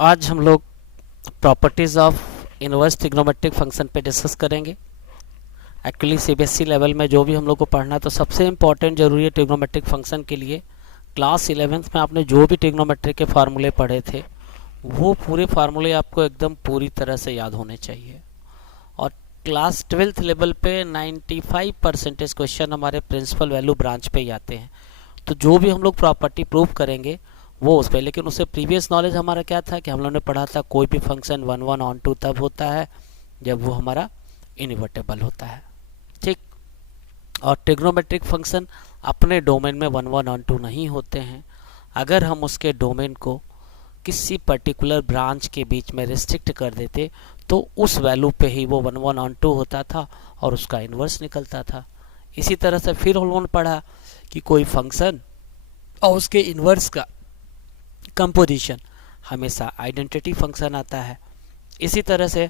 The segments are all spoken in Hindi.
आज हम लोग properties of inverse trigonometric function पे डिस्कस करेंगे। एक्चुअली सीबीएसई लेवल में जो भी हम लोग को पढ़ना है तो सबसे इम्पॉर्टेंट जरूरी है ट्रिग्नोमेट्रिक फंक्शन के लिए। क्लास 11th में आपने जो भी ट्रिग्नोमेट्रिक के फार्मूले पढ़े थे वो पूरे फार्मूले आपको एकदम पूरी तरह से याद होने चाहिए। और क्लास 12th लेवल पे 95% क्वेश्चन हमारे प्रिंसिपल वैल्यू ब्रांच पे ही आते हैं। तो जो भी हम लोग प्रॉपर्टी प्रूव करेंगे वो उस पर, लेकिन उससे प्रीवियस नॉलेज हमारा क्या था कि हम लोगों ने पढ़ा था कोई भी फंक्शन 1 1 ऑन टू तब होता है जब वो हमारा इनवर्टेबल होता है। ठीक। और ट्रिग्नोमेट्रिक फंक्शन अपने डोमेन में 1 1 ऑन टू नहीं होते हैं। अगर हम उसके डोमेन को किसी पर्टिकुलर ब्रांच के बीच में रिस्ट्रिक्ट कर देते तो उस वैल्यू पे ही वो 1 1 ऑन टू होता था और उसका इन्वर्स निकलता था। इसी तरह से फिर हम लोगों ने पढ़ा कि कोई फंक्शन और उसके इन्वर्स का कंपोजिशन हमेशा आइडेंटिटी फंक्शन आता है। इसी तरह से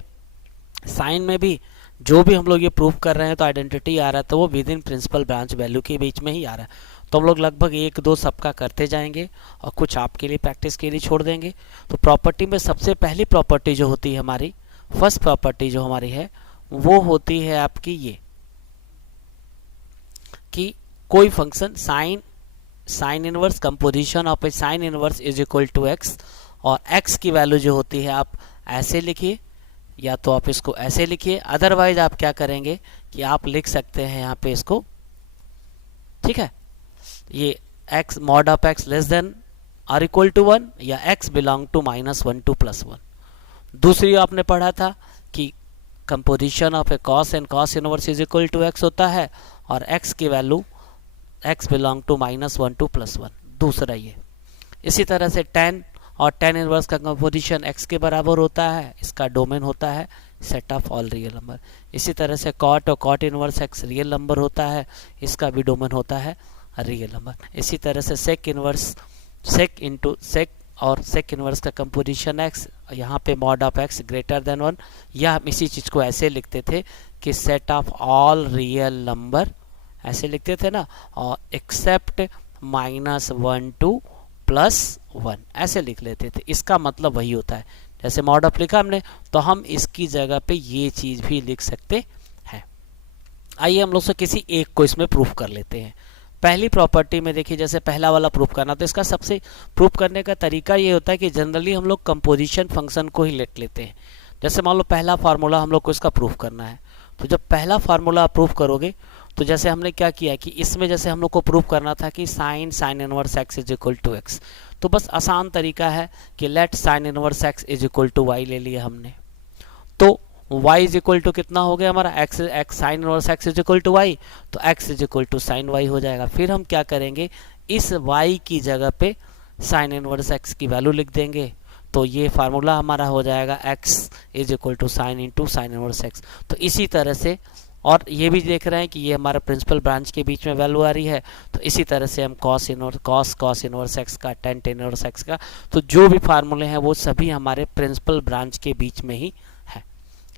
साइन में भी जो भी हम लोग ये प्रूव कर रहे हैं तो आइडेंटिटी आ रहा है तो वो with in principle branch value के बीच में ही आ रहा है। तो हम लोग लगभग 1-2 सबका करते जाएंगे और कुछ आपके लिए प्रैक्टिस के लिए छोड़ देंगे। तो प्रॉपर्टी में सबसे पहली प्रॉपर्टी जो होती है हमारी, फर्स्ट प्रॉपर्टी जो हमारी है वो होती है आपकी ये कि कोई function sine inverse composition of a sine inverse is equal to x, और एक्स की वैल्यू जो होती है आप ऐसे लिखिए या तो आप इसको ऐसे लिखिए, अदरवाइज आप क्या करेंगे कि आप लिख सकते हैं यहाँ पे इसको, ठीक है, ये x mod of x less than or equal to 1 या x बिलोंग टू -1 टू +1। दूसरी आपने पढ़ा था कि composition of a cos and cos inverse is equal to x होता है और x की value x belong to -1 to +1, दूसरा ये। इसी तरह से tan और tan इनवर्स का कंपोजिशन x के बराबर होता है, इसका डोमेन होता है set of all real number. इसी तरह से cot और cot inverse x real number होता है, इसका भी डोमेन होता है रियल नंबर। इसी तरह से सेक इनवर्स सेक और सेक इनवर्स का कंपोजिशन x, यहाँ पे mod of x greater then 1, या हम इसी चीज़ को ऐसे लिखते थे कि set of all real number, ऐसे लिखते थे ना, और एक्सेप्ट -1 टू +1 ऐसे लिख लेते थे। इसका मतलब वही होता है, जैसे मॉड ऑफ लिखा हमने तो हम इसकी जगह पे ये चीज़ भी लिख सकते हैं। आइए हम लोग से किसी एक को इसमें प्रूफ कर लेते हैं। पहली प्रॉपर्टी में देखिए, जैसे पहला वाला प्रूफ करना, तो इसका सबसे प्रूफ करने का तरीका ये होता है कि जनरली हम लोग कंपोजिशन फंक्शन को ही लेट लेते हैं। जैसे मान लो पहला फार्मूला हम लोग को इसका प्रूफ करना है, तो जब पहला फार्मूला आप प्रूफ करोगे तो जैसे हमने क्या किया कि इसमें जैसे हम लोग को प्रूफ करना था कि sine inverse x is equal to x, तो बस आसान तरीका है कि let sine inverse x is equal to y ले लिया हमने, तो y इज इक्वल टू कितना हो गया हमारा x sine inverse x is equal to y, तो x is equal to sine y हो जाएगा। फिर हम क्या करेंगे, इस y की जगह पे साइन इनवर्स x की वैल्यू लिख देंगे, तो ये फार्मूला हमारा हो जाएगा x is equal to sine into sine inverse x। तो इसी तरह से, और ये भी देख रहे हैं कि ये हमारा प्रिंसिपल ब्रांच के बीच में वैल्यू आ रही है, तो इसी तरह से हम कॉस इनवर्स एक्स का, टेन इनवर्स एक्स का, तो जो भी फार्मूले हैं वो सभी हमारे प्रिंसिपल ब्रांच के बीच में ही है।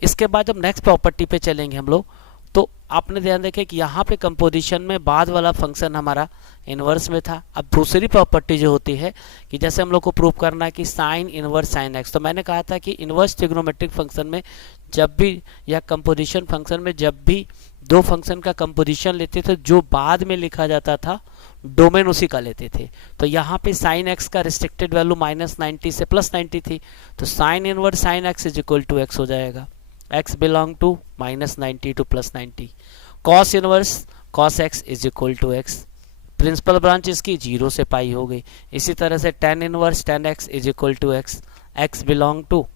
इसके बाद जब नेक्स्ट प्रॉपर्टी पे चलेंगे हम लोग, तो आपने ध्यान देखें कि यहाँ पे कंपोजिशन में बाद वाला फंक्शन हमारा इनवर्स में था। अब दूसरी प्रॉपर्टी जो होती है कि जैसे हम लोग को प्रूव करना है कि साइन इनवर्स साइन एक्स, तो मैंने कहा था कि इनवर्स ट्रिग्नोमेट्रिक फंक्शन में जब भी, या कंपोजिशन फंक्शन में जब भी दो फंक्शन का कंपोजिशन लेते थे, जो बाद में लिखा जाता था डोमेन उसी का लेते थे। तो यहाँ पे साइन एक्स का रिस्ट्रिक्टेड वैल्यू -90 से +90 थी, तो sine inverse sine x is equal to x हो जाएगा, x belong to -90 to +90। Cos inverse cos x is equal to x, principal branch इसकी 0 से पाई हो गई। इसी तरह से tan inverse tan x is equal to x, x belong to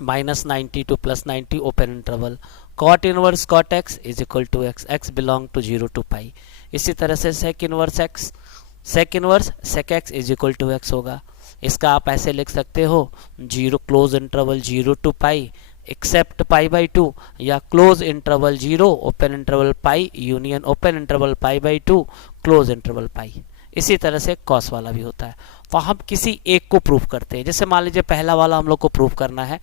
-90 to +90 open interval. Cot inverse cot x is equal to x, x belong to 0 to pi. इसी तरह से sec inverse sec x is equal to x होगा। इसका आप ऐसे लिख सकते हो, 0 close interval 0 to pi except π/2, या close interval 0 open interval pi union open interval π/2 close interval पाई। इसी तरह से कॉस वाला भी होता है। तो हम किसी एक को प्रूफ करते हैं, जैसे मान लीजिए पहला वाला हम लोग को प्रूफ करना है,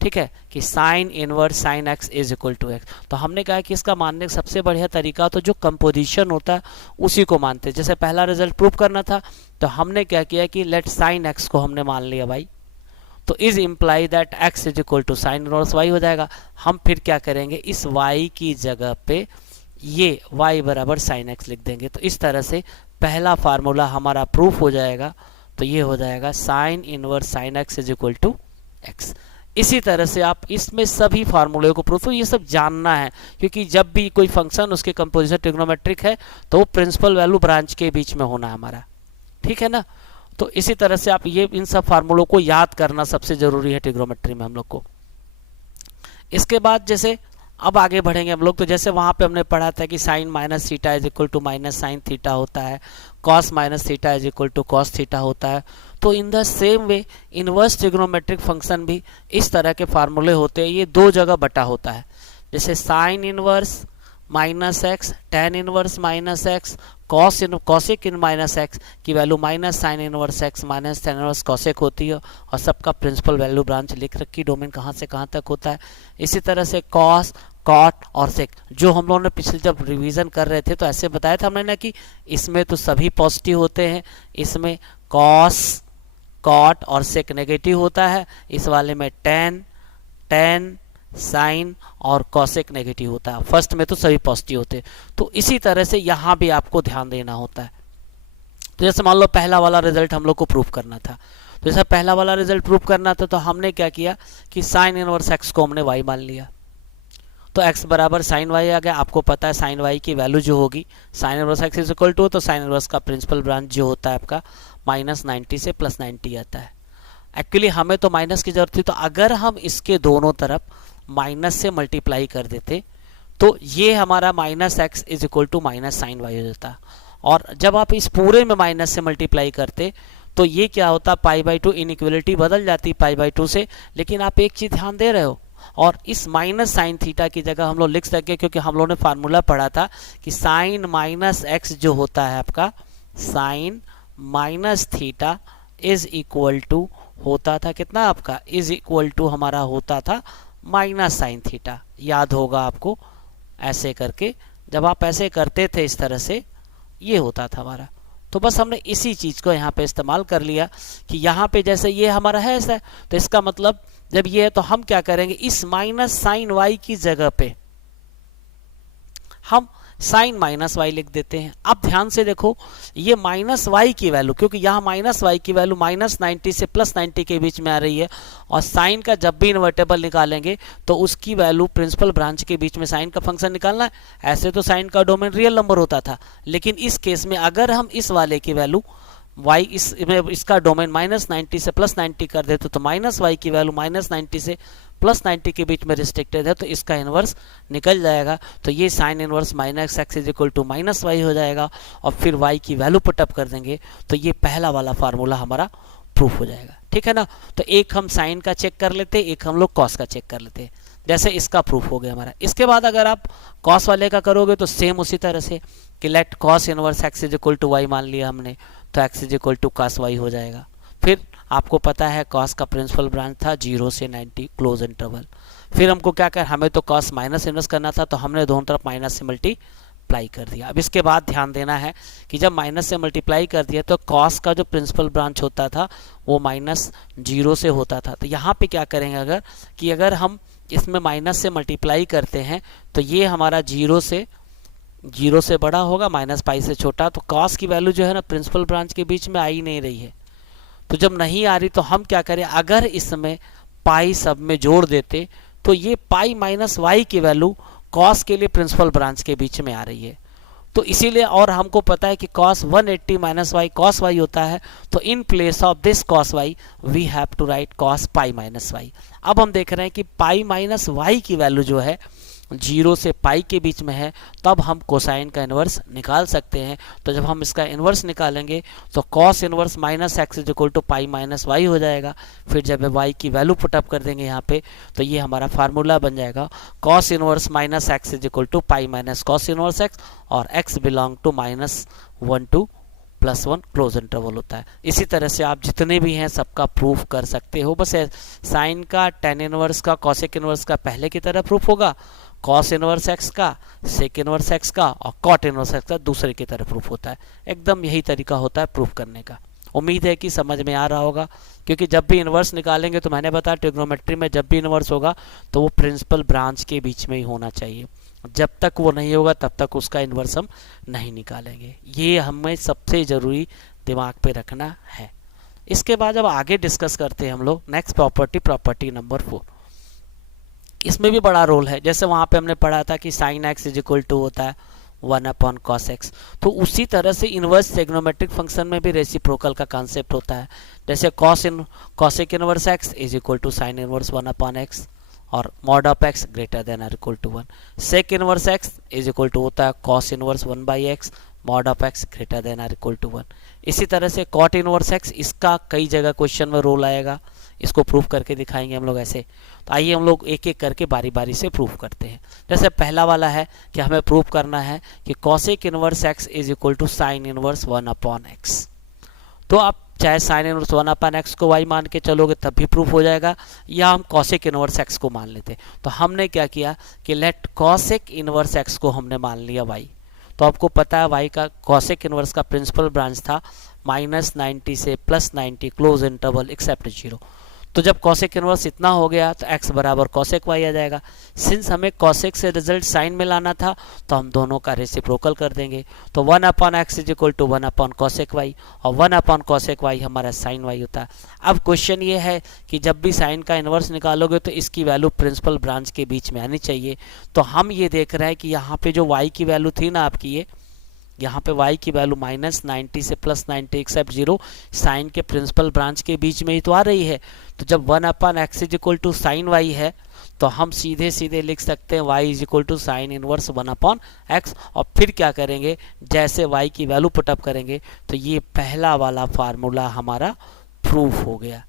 ठीक है, कि sine inverse sine x is equal to x, तो हमने कहा कि इसका मानने का सबसे बढ़िया तरीका तो जो कंपोजिशन होता है उसी को मानते हैं। जैसे पहला रिजल्ट प्रूफ करना था तो हमने क्या किया कि लेट साइन एक्स को हमने मान लिया भाई, तो is imply that x is equal to sine inverse y हो जाएगा। हम फिर क्या करेंगे, इस y की जगह पे ये y बराबर साइन x लिख देंगे। तो इस तरह से पहला फार्मूला हमारा प्रूफ हो जाएगा। तो ये हो जाएगा sine inverse sine x is equal to x। इसी तरह से आप इसमें सभी फार्मूले को प्रूफ, तो ये सब जानना है, क्योंकि जब भी कोई फंक्शन उसके कंपोजिशन ट्रिग्नोमेट्रिक है तो वो प्रिंसिपल वैल्यू ब्रांच के बीच में होना है हमारा, ठीक है ना। तो इसी तरह से आप ये इन सब फार्मूलों को याद करना सबसे जरूरी है ट्रिग्नोमेट्री में हम लोग को। इसके बाद जैसे अब आगे बढ़ेंगे हम लोग, तो जैसे वहां पे हमने पढ़ा था कि sine minus theta is equal to minus sine theta होता है, cos minus theta is equal to cos theta होता है। तो in the same way inverse trigonometric function भी इस तरह के फार्मूले होते हैं। ये दो जगह बटा होता है, जैसे sine inverse minus x, tan inverse minus x, cosec in minus x की value minus sine inverse x minus tan inverse cosec होती है, और सबका प्रिंसिपल वैल्यू ब्रांच लिख रखी, डोमेन कहाँ से कहाँ तक होता है। इसी तरह से कॉस, कॉट और सेक, जो हम लोगों ने पिछले जब रिवीजन कर रहे थे तो ऐसे बताया था हमने ना कि इसमें तो सभी पॉजिटिव होते हैं, इसमें कॉस, कॉट और सेक नेगेटिव होता है, इस वाले में टेन साइन और कॉसेक नेगेटिव होता है, फर्स्ट में तो सभी पॉजिटिव होते हैं। तो इसी तरह से यहाँ भी आपको ध्यान देना होता है। तो जैसे मान लो पहला वाला रिजल्ट हम लोग को प्रूफ करना था, तो जैसा पहला वाला रिजल्ट प्रूफ करना था तो हमने क्या किया कि साइन इनवर्स एक्स को हमने वाई मान लिया, तो x बराबर साइन वाई आ गया। आपको पता है साइन वाई की वैल्यू जो होगी sine inverse x is equal to, तो साइन इनवर्स का प्रिंसिपल ब्रांच जो होता है आपका माइनस 90 से प्लस 90 आता है। एक्चुअली हमें तो माइनस की जरूरत थी, तो अगर हम इसके दोनों तरफ माइनस से मल्टीप्लाई कर देते तो ये हमारा minus x is equal to minus sine y हो जाता। और जब आप इस पूरे में माइनस से मल्टीप्लाई करते तो ये क्या होता, पाई बाई टू, इनइक्वलिटी बदल जाती पाई बाई टू से। लेकिन आप एक चीज ध्यान दे रहे हो, और इस माइनस साइन थीटा की जगह हम लोग लिख सके, क्योंकि हम लोगों ने फार्मूला पढ़ा था कि साइन माइनस एक्स जो होता है आपका sine minus theta is equal to होता था कितना, आपका इज इक्वल टू हमारा होता था माइनस साइन थीटा। याद होगा आपको, ऐसे करके जब आप ऐसे करते थे इस तरह से ये होता था हमारा। तो बस हमने इसी चीज को यहाँ पे इस्तेमाल कर लिया कि यहाँ पे जैसे ये हमारा है ऐसा, तो इसका मतलब जब ये है तो हम क्या करेंगे, इस माइनस साइन वाई की जगह पे हम साइन माइनस वाई लिख देते हैं। अब ध्यान से देखो, ये माइनस वाई की वैल्यू, क्योंकि यहाँ माइनस वाई की वैल्यू माइनस 90 से प्लस 90 के बीच में आ रही है, और साइन का जब भी इन्वर्टेबल निकालेंगे तो उसकी वैल्यू प्रिंसिपल ब्रांच के बीच में साइन का फंक्शन निकालना है। ऐसे तो साइन का डोमेन रियल नंबर होता था, लेकिन इस केस में अगर हम इस वाले की वैल्यू y इसका डोमेन माइनस 90 से प्लस 90 कर देते तो माइनस वाई की वैल्यू माइनस 90 से प्लस 90 के बीच में रिस्ट्रिक्टेड है, तो इसका इनवर्स निकल जाएगा। तो ये sine inverse minus x is equal to minus y हो जाएगा, और फिर y की वैल्यू पुटअप कर देंगे तो ये पहला वाला फार्मूला हमारा प्रूफ हो जाएगा, ठीक है ना। तो एक हम साइन का चेक कर लेते, एक हम लोग कॉस का चेक कर लेते, जैसे इसका प्रूफ हो गया हमारा। इसके बाद अगर आप कॉस वाले का करोगे तो सेम उसी तरह से कि let cos inverse x is equal to y मान लिया हमने, तो x is equal to cos y हो जाएगा। फिर आपको पता है कॉस का प्रिंसिपल ब्रांच था 0 से 90 क्लोज इंटरवल। फिर हमको क्या कर, हमें तो कॉस माइनस इनवर्स करना था, तो हमने दोनों तरफ माइनस से मल्टीप्लाई कर दिया। अब इसके बाद ध्यान देना है कि जब माइनस से मल्टीप्लाई कर दिया तो कॉस का जो प्रिंसिपल ब्रांच होता था वो माइनस 0 से होता था। तो यहाँ पे क्या करेंगे, अगर हम इसमें माइनस से मल्टीप्लाई करते हैं तो ये हमारा 0 से बड़ा होगा, माइनस पाई से छोटा, तो कॉस की वैल्यू जो है ना प्रिंसिपल ब्रांच के बीच में आ ही नहीं रही है। तो जब नहीं आ रही तो हम क्या करें, अगर इसमें पाई सब में जोड़ देते तो ये पाई माइनस वाई की वैल्यू कॉस के लिए प्रिंसिपल ब्रांच के बीच में आ रही है। तो इसीलिए, और हमको पता है कि cos 180 minus y cos y होता है, तो in place of this cos y we have to write cos pi minus y. अब हम देख रहे हैं कि पाई माइनस वाई की वैल्यू जो है 0 से पाई के बीच में है, तब हम कोसाइन का इन्वर्स निकाल सकते हैं। तो जब हम इसका इन्वर्स निकालेंगे तो cos inverse minus x is equal to pi minus y हो जाएगा। फिर जब वाई की वैल्यू पुटअप कर देंगे यहाँ पे तो ये हमारा फार्मूला बन जाएगा cos inverse minus x is equal to pi minus cos inverse x, और x belong to -1 to +1 close interval होता है। इसी तरह से आप जितने भी हैं सबका प्रूफ कर सकते हो। बस साइन का, टेन इनवर्स का, कॉसेक इनवर्स का पहले की तरह प्रूफ होगा, कॉस इनवर्स एक्स का, सेक इनवर्स एक्स का, और कॉट इनवर्स एक्स का दूसरे की तरह प्रूफ होता है। एकदम यही तरीका होता है प्रूफ करने का। उम्मीद है कि समझ में आ रहा होगा, क्योंकि जब भी इन्वर्स निकालेंगे तो मैंने बताया ट्रिग्नोमेट्री में जब भी इन्वर्स होगा तो वो प्रिंसिपल ब्रांच के बीच में ही होना चाहिए। जब तक वो नहीं होगा तब तक उसका इन्वर्स हम नहीं निकालेंगे। ये हमें सबसे ज़रूरी दिमाग पे रखना है। इसके बाद जब आगे डिस्कस करते हैं हम लोग नेक्स्ट प्रॉपर्टी, प्रॉपर्टी नंबर 4। इसमें भी बड़ा रोल है। जैसे वहाँ पे हमने पढ़ा था कि sine x is equal to होता है 1 cos x, तो उसी तरह से इनवर्स ट्रिग्नोमेट्रिक फंक्शन में भी रेसिप्रोकल का कॉन्सेप्ट होता है। जैसे cosec inverse x is equal to sine inverse 1 x और mod of x greater than और equal to 1। Sec inverse x is equal to होता है cos inverse 1/x mod of x greater than और इक्वल टू 1। इसी तरह से कॉट इनवर्स x, इसका कई जगह क्वेश्चन में रोल आएगा, इसको प्रूफ करके दिखाएंगे हम लोग ऐसे। तो आइए हम लोग एक एक करके बारी बारी से प्रूफ करते हैं। जैसे पहला वाला है कि हमें प्रूफ करना है कि cosec inverse x is equal to sine inverse 1/x। तो आप चाहे साइन इनवर्स 1/x को y मान के चलोगे तब भी प्रूफ हो जाएगा, या हम कॉसेक इनवर्स x को मान लेते। तो हमने क्या किया कि लेट कॉसेक इनवर्स x को हमने मान लिया y। तो आपको पता है y का कॉसेक इनवर्स का प्रिंसिपल ब्रांच था -90 से +90 क्लोज इंटरवल एक्सेप्ट 0। तो जब कॉसेक इनवर्स इतना हो गया तो x बराबर कॉसेक y आ जाएगा। सिंस हमें कॉसेक से रिजल्ट साइन में लाना था तो हम दोनों का रेसिप्रोकल कर देंगे। तो 1/x is equal to 1/cosec y और 1/cosec y हमारा साइन y होता है। अब क्वेश्चन ये है कि जब भी साइन का इनवर्स निकालोगे तो इसकी वैल्यू प्रिंसिपल ब्रांच के बीच में आनी चाहिए। तो हम ये देख रहे हैं कि यहाँ पे जो y की वैल्यू थी ना आपकी, ये यहाँ पे y की वैल्यू -90 से +90 एक्सेप्ट 0 साइन के प्रिंसिपल ब्रांच के बीच में ही तो आ रही है। तो जब 1/x is equal to sine y है तो हम सीधे सीधे लिख सकते हैं y is equal to sine inverse 1/x। और फिर क्या करेंगे, जैसे y की वैल्यू पुटअप करेंगे तो ये पहला वाला फार्मूला हमारा प्रूफ हो गया।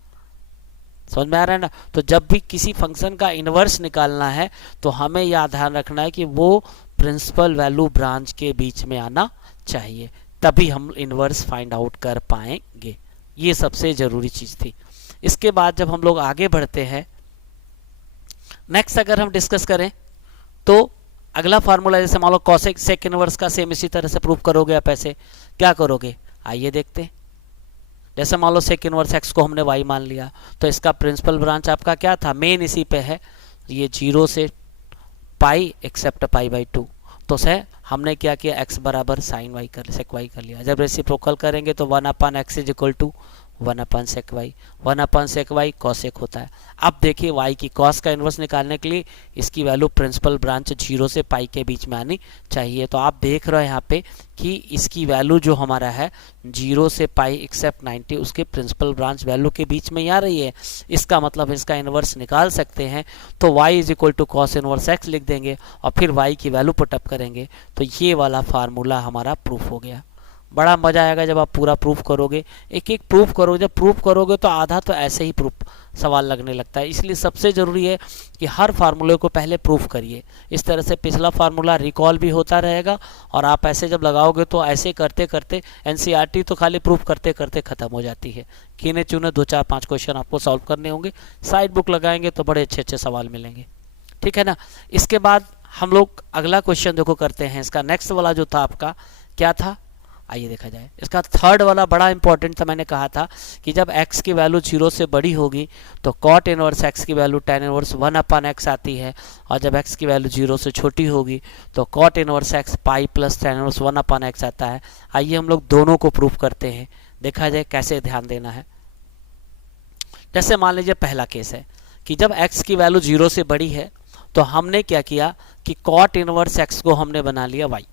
समझ में आ रहा है ना। तो जब भी किसी फंक्शन का इनवर्स निकालना है तो हमें यह ध्यान रखना है कि वो प्रिंसिपल वैल्यू ब्रांच के बीच में आना चाहिए, तभी हम इनवर्स फाइंड आउट कर पाएंगे। ये सबसे जरूरी चीज थी। इसके बाद जब हम लोग आगे बढ़ते हैं नेक्स्ट, अगर हम डिस्कस करें तो अगला फार्मूला, जैसे मान लो कॉसेक सेक इनवर्स का सेम इसी तरह से प्रूफ करोगे आप। ऐसे क्या करोगे, आइए देखते हैं। जैसे मान लो सेक इनवर्स एक्स को हमने y मान लिया तो इसका प्रिंसिपल ब्रांच आपका क्या था, मेन इसी पे है, ये 0 से पाई एक्सेप्ट π/2। तो से हमने क्या किया, x बराबर साइन y कर सेक y कर लिया। जब रेसिप्रोकल करेंगे तो 1/x is equal to 1/sec y, 1/sec y cosec होता है। अब देखिए y की कॉस का इन्वर्स निकालने के लिए इसकी वैल्यू प्रिंसिपल ब्रांच 0 से पाई के बीच में आनी चाहिए। तो आप देख रहे हो यहाँ पे कि इसकी वैल्यू जो हमारा है 0 से पाई एक्सेप्ट 90 उसके प्रिंसिपल ब्रांच वैल्यू के बीच में ही आ रही है। इसका मतलब इसका इन्वर्स निकाल सकते हैं। तो y is equal to cos inverse x लिख देंगे और फिर y की वैल्यू पुटअप करेंगे। तो ये वाला फार्मूला हमारा प्रूफ हो गया। बड़ा मजा आएगा जब आप पूरा प्रूफ करोगे, एक एक प्रूफ करोगे। जब प्रूफ करोगे तो आधा तो ऐसे ही प्रूफ सवाल लगने लगता है। इसलिए सबसे ज़रूरी है कि हर फार्मूले को पहले प्रूफ करिए। इस तरह से पिछला फार्मूला रिकॉल भी होता रहेगा और आप ऐसे जब लगाओगे तो ऐसे करते करते एनसीईआरटी तो खाली प्रूफ करते करते ख़त्म हो जाती है। गिने चुने 2 4 5 क्वेश्चन आपको सॉल्व करने होंगे। साइड बुक लगाएंगे तो बड़े अच्छे अच्छे सवाल मिलेंगे, ठीक है ना। इसके बाद हम लोग अगला क्वेश्चन देखो करते हैं। इसका नेक्स्ट वाला जो था आपका क्या था, आइए देखा जाए। इसका थर्ड वाला बड़ा इंपॉर्टेंट था। मैंने कहा था कि जब x की वैल्यू 0 से बड़ी होगी तो cot इनवर्स x की वैल्यू tan इनवर्स 1/x आती है, और जब x की वैल्यू 0 से छोटी होगी तो cot inverse x pi plus tan inverse 1/x आता है। आइए हम लोग दोनों को प्रूफ करते हैं, देखा जाए कैसे ध्यान देना है। जैसे मान लीजिए पहला केस है कि जब x की वैल्यू 0 से बड़ी है तो हमने क्या किया कि cot इनवर्स x को हमने बना लिया y,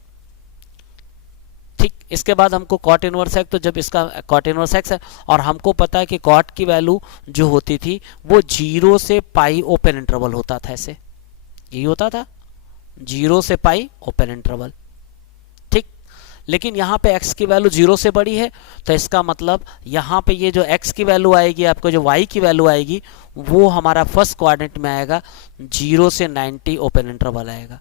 ठीक। इसके बाद हमको कॉट इनवर्स x, तो जब इसका कॉट इनवर्स x है और हमको पता है कि कॉट की वैल्यू जो होती थी वो 0 से पाई ओपन इंटरवल होता था। ऐसे यही होता था 0 से पाई ओपन इंटरवल, ठीक। लेकिन यहाँ पे x की वैल्यू 0 से बड़ी है तो इसका मतलब यहाँ पे ये जो x की वैल्यू आएगी, आपको जो y की वैल्यू आएगी वो हमारा फर्स्ट क्वाड्रेंट में आएगा, 0 से 90 ओपन इंटरवल आएगा।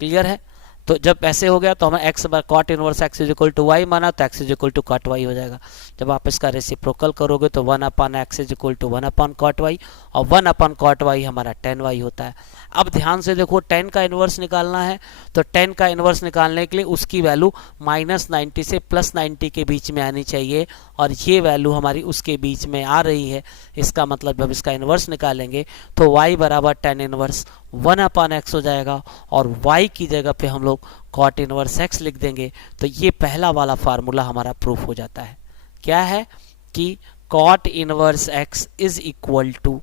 क्लियर है। तो जब ऐसे हो गया तो हमें x बार cot inverse x is equal to y माना, तो x is equal to cot y हो जाएगा। जब आप इसका रेसिप्रोकल करोगे तो 1 upon x is equal to 1 upon cot y, और 1 अपॉन कॉट वाई हमारा 10y होता है। अब ध्यान से देखो, 10 का इन्वर्स निकालना है, तो 10 का इन्वर्स निकालने के लिए उसकी वैल्यू -90 से +90 के बीच में आनी चाहिए, और ये वैल्यू हमारी उसके बीच में आ रही है। इसका मतलब जब इसका इन्वर्स निकालेंगे तो y बराबर 10 इनवर्स 1 अपॉन एक्स हो जाएगा, और y की जगह पे हम लोग कॉट इनवर्स x लिख देंगे। तो ये पहला वाला फार्मूला हमारा प्रूफ हो जाता है। क्या है कि cot inverse x is equal to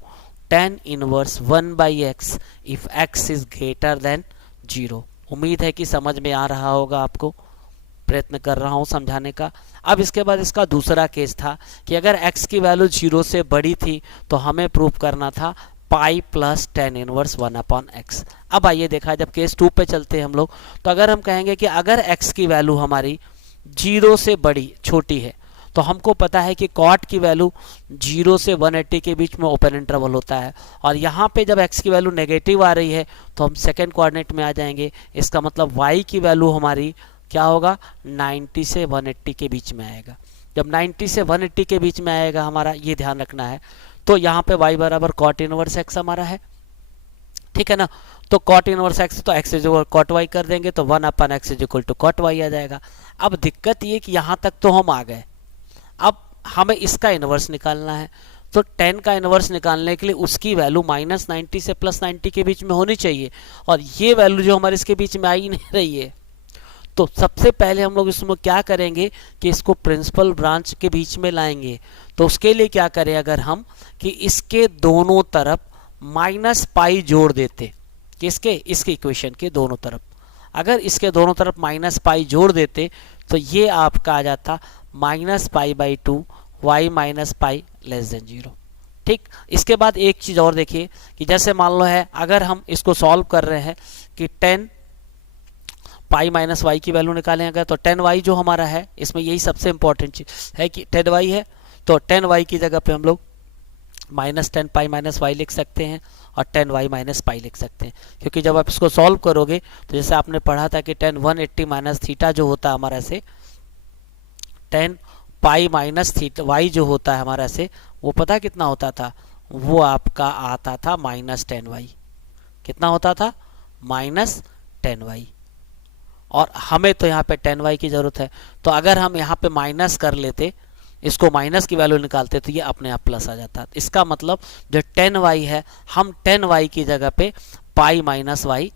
10 inverse 1/x if x is greater than 0। उम्मीद है कि समझ में आ रहा होगा आपको, प्रयत्न कर रहा हूं समझाने का। अब इसके बाद इसका दूसरा केस था कि अगर x की वैल्यू 0 से बड़ी थी तो हमें प्रूफ करना था pi plus 10 inverse 1 upon x. अब आइए देखा, जब केस 2 पे चलते हैं हम लोग, तो अगर हम कहेंगे कि अगर x की वैल्यू हमारी 0 से बड़ी छोटी है, तो हमको पता है कि कॉट की वैल्यू 0 से 180 के बीच में ओपन इंटरवल होता है, और यहाँ पे जब x की वैल्यू नेगेटिव आ रही है तो हम सेकेंड कोऑर्डिनेट में आ जाएंगे। इसका मतलब y की वैल्यू हमारी क्या होगा, 90 से 180 के बीच में आएगा। जब 90 से 180 के बीच में आएगा हमारा, ये ध्यान रखना है, तो यहाँ पे y बराबर कॉट इनवर्स x हमारा है, ठीक है ना। तो कॉट इनवर्स x, तो x is equal cot y कर देंगे तो 1 अपॉन x is equal to cot y आ जाएगा। अब दिक्कत ये कि यहाँ तक तो हम आ गए, अब हमें इसका इनवर्स निकालना है। तो 10 का इनवर्स निकालने के लिए उसकी वैल्यू -90 से +90 के बीच में होनी चाहिए, और ये वैल्यू जो हमारे इसके बीच में आ ही नहीं रही है। तो सबसे पहले हम लोग इसमें क्या करेंगे कि इसको प्रिंसिपल ब्रांच के बीच में लाएंगे। तो उसके लिए क्या करें, अगर हम कि इसके दोनों तरफ -पाई जोड़ देते, किसके, इसके इक्वेशन के दोनों तरफ, अगर इसके दोनों तरफ -पाई जोड़ देते तो ये आपका आ जाता -पाई/2 y -पाई <0। ठीक। इसके बाद एक चीज़ और देखिए कि जैसे मान लो है, अगर हम इसको सॉल्व कर रहे हैं कि 10 पाई माइनस वाई की वैल्यू निकालें अगर, तो 10y जो हमारा है, इसमें यही सबसे इंपॉर्टेंट चीज है कि 10y है, तो 10y की जगह पे हम लोग -10 पाई माइनस वाई लिख सकते हैं और 10y माइनस पाई लिख सकते हैं, क्योंकि जब आप इसको सॉल्व करोगे तो जैसे आपने पढ़ा था कि 10 180 माइनस थीटा जो होता है हमारा से 10 पाई माइनस थीटा y जो होता है हमारा से, वो पता कितना होता था, वो आपका आता था -10y। कितना होता था, -10y। और हमें तो यहाँ पे 10y की जरूरत है, तो अगर हम यहाँ पे माइनस कर लेते, इसको माइनस की वैल्यू निकालते, तो ये अपने आप प्लस आ जाता। इसका मतलब जो 10y है, हम 10y की जगह पे pi minus y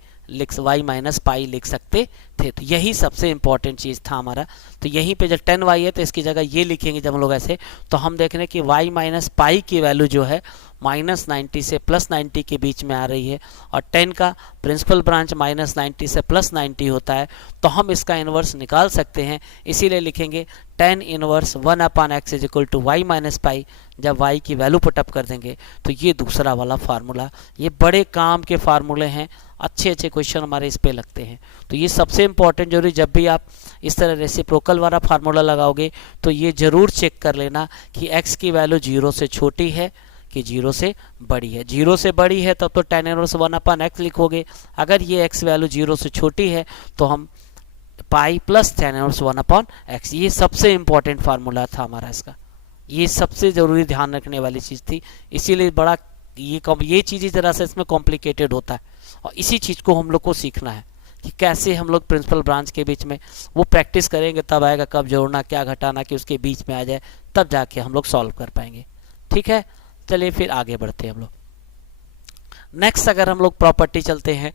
minus pi लिख सकते थे। तो यही सबसे इंपॉर्टेंट चीज था हमारा। तो यहीं पे जब 10y है तो इसकी जगह ये लिखेंगे जब हम लोग ऐसे, तो हम देख रहे हैं कि y माइनस पाई की वैल्यू जो है -90 से +90 के बीच में आ रही है, और 10 का प्रिंसिपल ब्रांच -90 से +90 होता है, तो हम इसका इन्वर्स निकाल सकते हैं। इसीलिए लिखेंगे 10 inverse 1 upon x is equal to y minus pi. जब y की वैल्यू पुटअप कर देंगे तो ये दूसरा वाला फार्मूला, ये बड़े काम के फार्मूले हैं, अच्छे अच्छे क्वेश्चन हमारे इस पे लगते हैं। तो ये सबसे इंपॉर्टेंट जरूरी, जब भी आप इस तरह रेसिप्रोकल वाला फार्मूला लगाओगे तो ये जरूर चेक कर लेना कि x की वैल्यू 0 से छोटी है कि 0 से बड़ी है। 0 से बड़ी है तब तो 10 इनवर्स 1 अपॉन एक्स लिखोगे, अगर ये x वैल्यू 0 से छोटी है तो हम pi plus 10 inverse 1 upon x. ये सबसे इंपॉर्टेंट फार्मूला था हमारा इसका, ये सबसे जरूरी ध्यान रखने वाली चीज थी। इसीलिए बड़ा ये चीज इस तरह से इसमें कॉम्प्लिकेटेड होता है, और इसी चीज को हम लोग को सीखना है कि कैसे हम लोग प्रिंसिपल ब्रांच के बीच में वो प्रैक्टिस करेंगे, तब आएगा कब जोड़ना क्या घटाना कि उसके बीच में आ जाए, तब जाके हम लोग सॉल्व कर पाएंगे। ठीक है, चलिए फिर आगे बढ़ते हैं हम लोग। नेक्स्ट अगर हम लोग प्रॉपर्टी चलते हैं,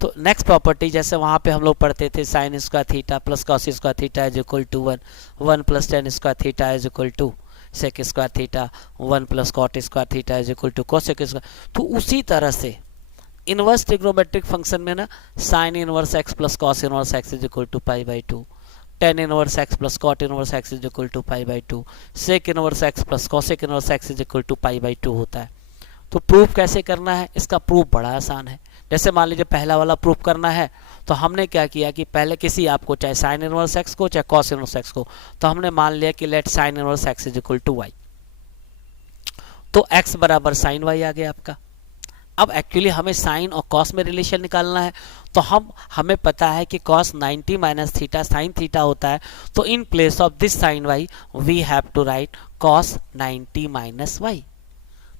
तो नेक्स्ट प्रॉपर्टी जैसे वहां पे हम लोग पढ़ते थे sine square theta plus cos square theta is equal to 1 plus tan square theta is equal to sec square theta, 1 plus cot square theta is equal to cosec square. तो उसी तरह से इनवर्स ट्रिग्नोमेट्रिक फंक्शन में ना sine inverse x plus cos inverse x is equal to π/2, tan inverse x plus cot inverse x is equal to π/2, sec inverse x plus cosec inverse x is equal to π/2 होता है। तो प्रूफ कैसे करना है, इसका प्रूफ बड़ा आसान है। जैसे मान लीजिए पहला वाला प्रूफ करना है, तो हमने क्या किया कि पहले किसी आपको चाहे साइन इनवर्स एक्स को चाहे कॉस इनवर्स एक्स को, तो हमने मान लिया कि let sine inverse x is equal to y, तो एक्स बराबर साइन वाई आ गया आपका। अब एक्चुअली हमें साइन और कॉस में रिलेशन निकालना है, तो हमें पता है कि cos 90 minus theta sine theta होता है, तो in place of this sine y we have to write cos 90 minus y.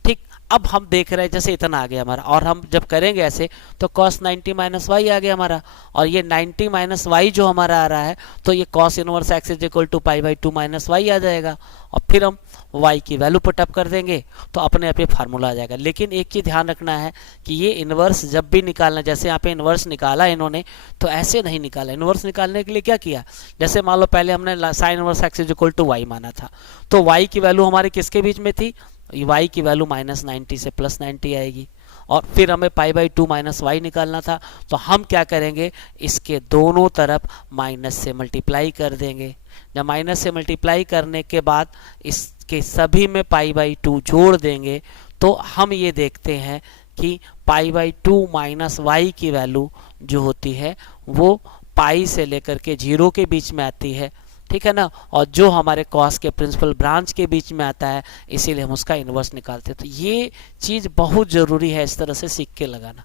ठीक, अब हम देख रहे हैं जैसे इतना आ गया हमारा, और हम जब करेंगे ऐसे तो cos 90 माइनस वाई आ गया हमारा, और ये 90 माइनस वाई जो हमारा आ रहा है तो ये cos inverse x is equal to pi by 2 minus y आ जाएगा, और फिर हम y की वैल्यू पुटअप कर देंगे तो अपने आप ये फार्मूला आ जाएगा। लेकिन एक चीज़ ध्यान रखना है कि ये इनवर्स जब भी निकालना, जैसे यहाँ पे इनवर्स निकाला इन्होंने तो ऐसे नहीं निकाला। इनवर्स निकालने के लिए क्या किया, जैसे मान लो पहले हमने sine inverse x is equal to y माना था, तो y की वैल्यू हमारी किसके बीच में थी, y की वैल्यू माइनस 90 से प्लस 90 आएगी, और फिर हमें पाई बाई 2 माइनस वाई निकालना था, तो हम क्या करेंगे, इसके दोनों तरफ माइनस से मल्टीप्लाई कर देंगे। जब माइनस से मल्टीप्लाई करने के बाद इसके सभी में पाई बाई 2 जोड़ देंगे तो हम ये देखते हैं कि पाई बाई 2 माइनस वाई की वैल्यू जो होती है वो पाई से लेकर के 0 के बीच में आती है, ठीक है ना, और जो हमारे कॉस के प्रिंसिपल ब्रांच के बीच में आता है, इसीलिए हम उसका इन्वर्स निकालते हैं। तो ये चीज़ बहुत ज़रूरी है इस तरह से सीख के लगाना,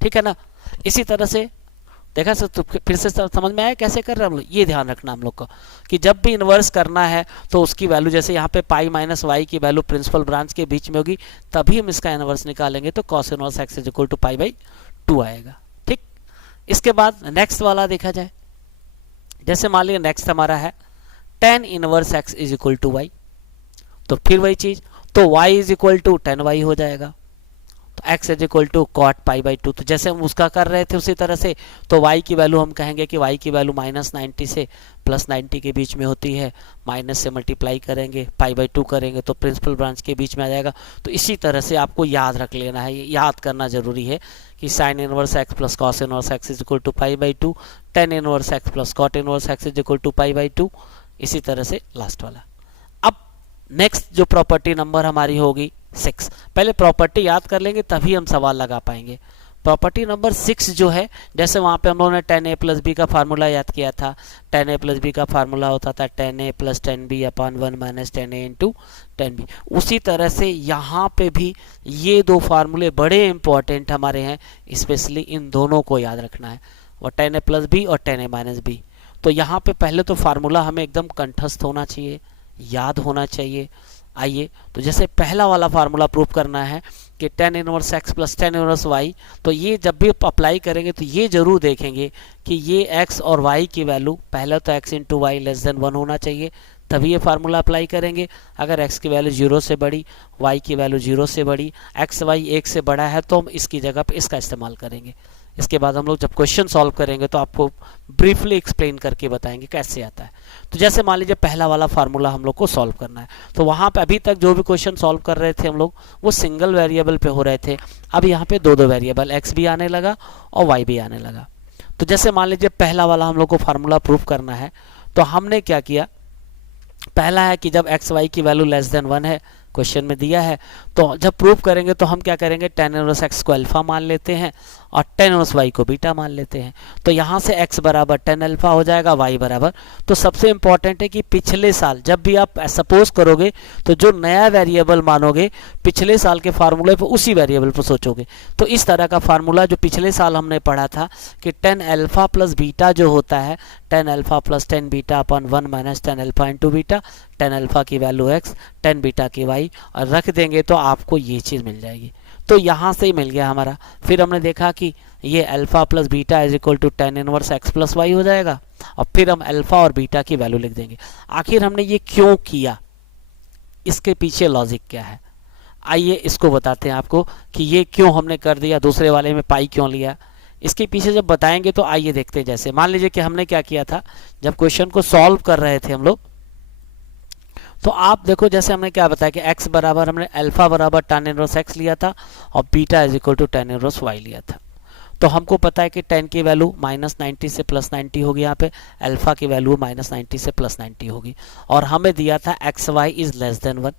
ठीक है ना। इसी तरह से देखा सर, तो फिर से समझ में आया कैसे कर रहे हैं हम लोग, ये ध्यान रखना हम लोग को कि जब भी इन्वर्स करना है तो उसकी वैल्यू, जैसे यहाँ पे पाई माइनस वाई की वैल्यू प्रिंसिपल ब्रांच के बीच में होगी, तभी हम इसका इन्वर्स निकालेंगे, तो cos inverse x is equal to pi by 2 आएगा। ठीक, इसके बाद नेक्स्ट वाला देखा जाए, जैसे मान लीजिए नेक्स्ट हमारा है tan inverse x is equal to y, तो फिर वही चीज, तो y is equal to tan y हो जाएगा, तो x is equal to cot pi by 2, तो जैसे हम उसका कर रहे थे उसी तरह से, तो y की वैल्यू हम कहेंगे कि y की वैल्यू माइनस 90 से प्लस 90 के बीच में होती है, माइनस से मल्टीप्लाई करेंगे, पाई बाई 2 करेंगे तो प्रिंसिपल ब्रांच के बीच में आ जाएगा। तो इसी तरह से आपको याद रख लेना है, याद करना जरूरी है कि sine inverse x plus cos inverse x is equal to pi by 2, tan inverse x plus cot inverse x is equal to pi by 2, इसी तरह से लास्ट वाला। अब नेक्स्ट जो प्रॉपर्टी नंबर हमारी होगी 6, पहले प्रॉपर्टी याद कर लेंगे तभी हम सवाल लगा पाएंगे। प्रॉपर्टी नंबर 6 जो है, जैसे वहाँ पे हम लोगों ने tan a प्लस बी का फार्मूला याद किया था, tan a प्लस बी का फार्मूला होता था tan a plus tan b upon 1 minus tan a into tan b। उसी तरह से यहाँ पे भी ये दो फार्मूले बड़े इंपॉर्टेंट हमारे हैं, स्पेशली इन दोनों को याद रखना है, वो tan a प्लस बी और tan a माइनस बी। तो यहाँ पे पहले तो फार्मूला हमें एकदम कंठस्थ होना चाहिए, याद होना चाहिए। आइए, तो जैसे पहला वाला फार्मूला प्रूव करना है कि tan inverse x plus tan inverse y, तो ये जब भी अप्लाई करेंगे तो ये जरूर देखेंगे कि ये x और y की वैल्यू, पहले तो x into y less than 1 होना चाहिए, तभी ये फार्मूला अप्लाई करेंगे। अगर x की वैल्यू 0 से बड़ी, y की वैल्यू 0 से बड़ी, x y 1 से बड़ा है तो हम इसकी जगह पे इसका इस्तेमाल करेंगे। इसके बाद हम लोग जब क्वेश्चन सॉल्व करेंगे तो आपको ब्रीफली एक्सप्लेन करके बताएंगे कैसे आता है। तो जैसे मान लीजिए पहला वाला फार्मूला हम लोग को सॉल्व करना है, तो वहाँ पे अभी तक जो भी क्वेश्चन सॉल्व कर रहे थे हम लोग वो सिंगल वेरिएबल पे हो रहे थे, अब यहाँ पे दो वेरिएबल x भी आने लगा और y भी आने लगा। तो जैसे मान लीजिए पहला वाला हम लोग को फार्मूला प्रूफ करना है, तो हमने क्या किया, पहला है कि जब एक्स वाई की वैल्यू लेस देन 1 है, क्वेश्चन में दिया है, तो जब प्रूफ करेंगे तो हम क्या करेंगे, tan इनवर्स x को अल्फा मान लेते हैं और tan इनवर्स y को बीटा मान लेते हैं। तो यहाँ से x बराबर tan अल्फा हो जाएगा, y बराबर, तो सबसे इंपॉर्टेंट है कि पिछले साल जब भी आप सपोज करोगे तो जो नया वेरिएबल मानोगे पिछले साल के फार्मूले पर उसी वेरिएबल पर सोचोगे। तो इस तरह का फार्मूला जो पिछले साल हमने पढ़ा था कि tan अल्फा प्लस बीटा जो होता है, tan alpha plus tan beta upon 1 minus tan alpha into beta, tan alpha की वैल्यू x, tan बीटा की y, और रख देंगे तो आपको ये चीज़ मिल जाएगी। तो यहाँ से ही मिल गया हमारा। फिर हमने देखा कि ये alpha plus beta is equal to tan inverse x plus y हो जाएगा, और फिर हम अल्फा और बीटा की वैल्यू लिख देंगे। आखिर हमने ये क्यों किया, इसके पीछे लॉजिक क्या है, आइए इसको बताते हैं आपको कि ये क्यों हमने कर दिया, दूसरे वाले में पाई क्यों लिया, इसके पीछे जब बताएंगे तो आइए देखते हैं। जैसे मान लीजिए कि हमने क्या किया था, जब क्वेश्चन को सॉल्व कर रहे थे हम लोग, तो आप देखो जैसे हमने क्या बताया कि x बराबर हमने अल्फा बराबर tan इनवर्स x लिया था और beta is equal to tan inverse y लिया था। तो हमको पता है कि tan की वैल्यू माइनस 90 से प्लस 90 होगी, यहाँ पे अल्फा की वैल्यू माइनस 90 से प्लस 90 होगी, और हमें दिया था x y is less than 1,